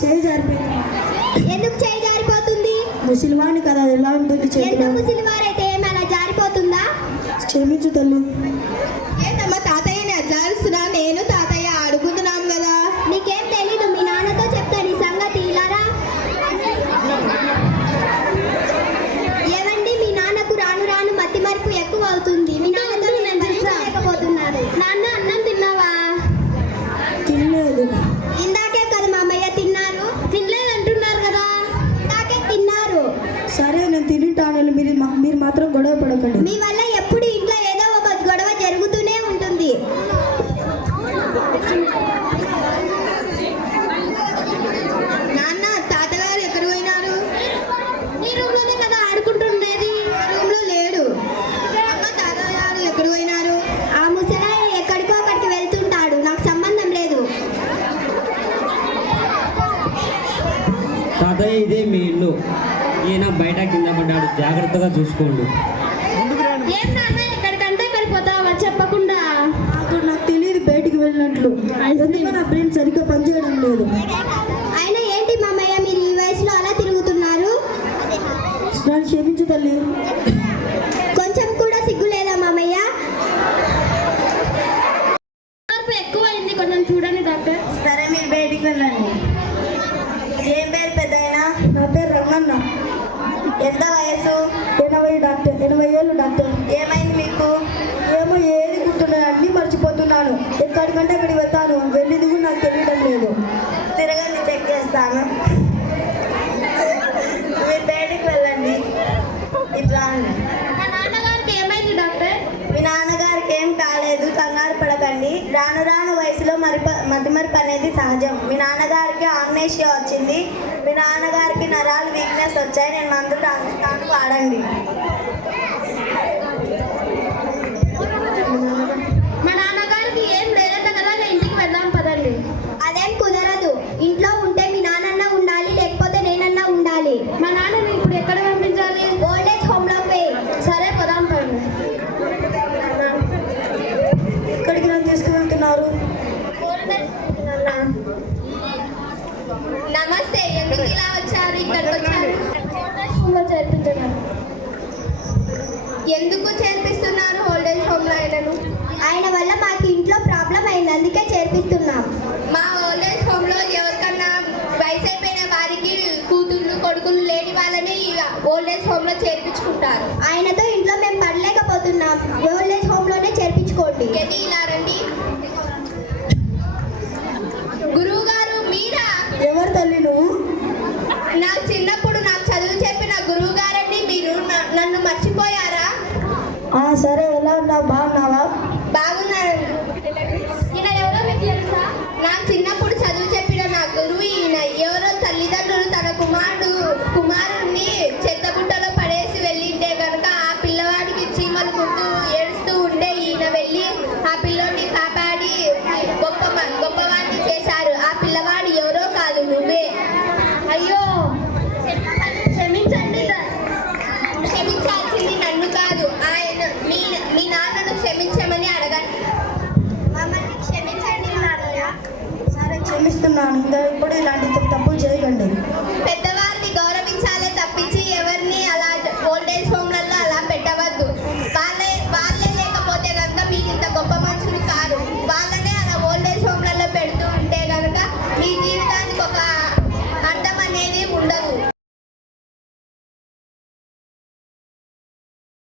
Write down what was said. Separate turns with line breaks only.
చేయి జారిపోయింది ఎందుకు చేయి జారిపోతుంది ముసలివాణి కదా ఎలా ఉంటుంది చేతిలో ఎంత
ముసలివారైతే ఏమి అలా జారిపోతుందా?
క్షమించు తల్లి.
ఏంటమ్మా తాతయ్యని అట్లాడుస్తున్నా నేను తాతయ్య అడుగుతున్నాం కదా.
నీకేం తెలీదు మీ నాన్నతో చెప్తాను నీ సంగతి ఇలారా ఏమండి మీ నాన్నకు రాను రాను మతి మరుపు ఎక్కువ అవుతుంది.
మాత్రం గొడవ పడకండి.
మీ వల్ల ఎప్పుడు ఇంట్లో ఏదో ఒక గొడవ జరుగుతూనే ఉంటుంది.
నాన్న తాతగారు ఎక్కడ పోయినారు?
నీ రూమ్లోనే కదా ఆడుకుంటుండేది.
రూమ్లో లేడు. అమ్మ తాతగారు ఎక్కడ పోయినారు?
ఆ ముసలాయన ఎక్కడికో అక్కడికి వెళ్తుంటాడు. నాకు సంబంధం లేదు.
తాతయ్య ఇదే మీ ఇల్లు. ఈయన బయట కింద పడ్డాడు. జాగ్రత్తగా చూసుకోండి.
చెప్పకుండా.
నాకు తెలియదు బయటికి వెళ్ళినట్లు. నా బ్రెయిన్ సరిగ్గా పనిచేయడం లేదు.
అయినా ఏంటి మామయ్య మీరు ఈ వయసులో అలా తిరుగుతున్నారు?
నన్ను క్షమించు తల్లి.
కొంచెం కూడా సిగ్గు లేదా మామయ్య? ఎక్కువ అయింది కొంచెం చూడండి డాక్టర్.
సరే మీరు బయటికి వెళ్ళండి. ఏం పేరు పెద్దయినా? నా పేరు రమణన్న ఎంత వయసు? ఎనభై డాక్టర్ ఎనభై ఏళ్ళు డాక్టర్. ఏమైంది మీకు? ఏమో ఏది గుర్తుండదు అన్నీ మర్చిపోతున్నాను. ఎక్కడికంటే అక్కడికి వెళ్తాను. వెళ్ళింది కూడా నాకు తెలియడం లేదు. తిరగండి చెక్ చేస్తాను. మీరు బయటికి వెళ్ళండి. ఇట్లా అండి
మా నాన్నగారికి ఏమైంది డాక్టర్?
మీ నాన్నగారికి ఏం కాలేదు. కంగారు పడకండి. రాను రాను వయసులో మరిప మతిమరుపు అనేది సహజం. మీ నాన్నగారికి ఆమ్నేషియా వచ్చింది. నాన్నగారికి నరాలు వీక్నెస్ వచ్చాయి. నేను మందు తాగుతాను వాడండి.
స్కూల్లో
ఎందుకు చేర్పిస్తున్నారు ఓల్డేజ్ హోమ్లో ఆయనను?
ఆయన వల్ల మాకు ఇంట్లో ప్రాబ్లం అయింది అందుకే చేర్పిస్తున్నాం.
మా ఓల్డేజ్ హోమ్లో ఎవరికన్నా వయసు అయిపోయిన వారికి కూతుళ్ళు కొడుకులు లేని వాళ్ళని ఓల్డేజ్ హోమ్లో చేర్పించుకుంటారు.
ఆయనతో ఇంట్లో మేము పడలేకపోతున్నాం. Old age హోమ్లోనే చేర్పించుకోండి.
ఎది ఇలా రండి. గురువు గారు మీరా?
ఎవరు తల్లి నువ్వు?
నా చిన్నప్పుడు నాకు చదువు చెప్పిన గురువు గారండి మీరు నన్ను మర్చిపోయారా?
సరే ఎలా ఉన్నావు బాగున్నావా? క్షమిస్తున్నాను. ఇంకా ఇప్పుడు ఇలాంటి తప్పులు చేయకండి.
పెద్ద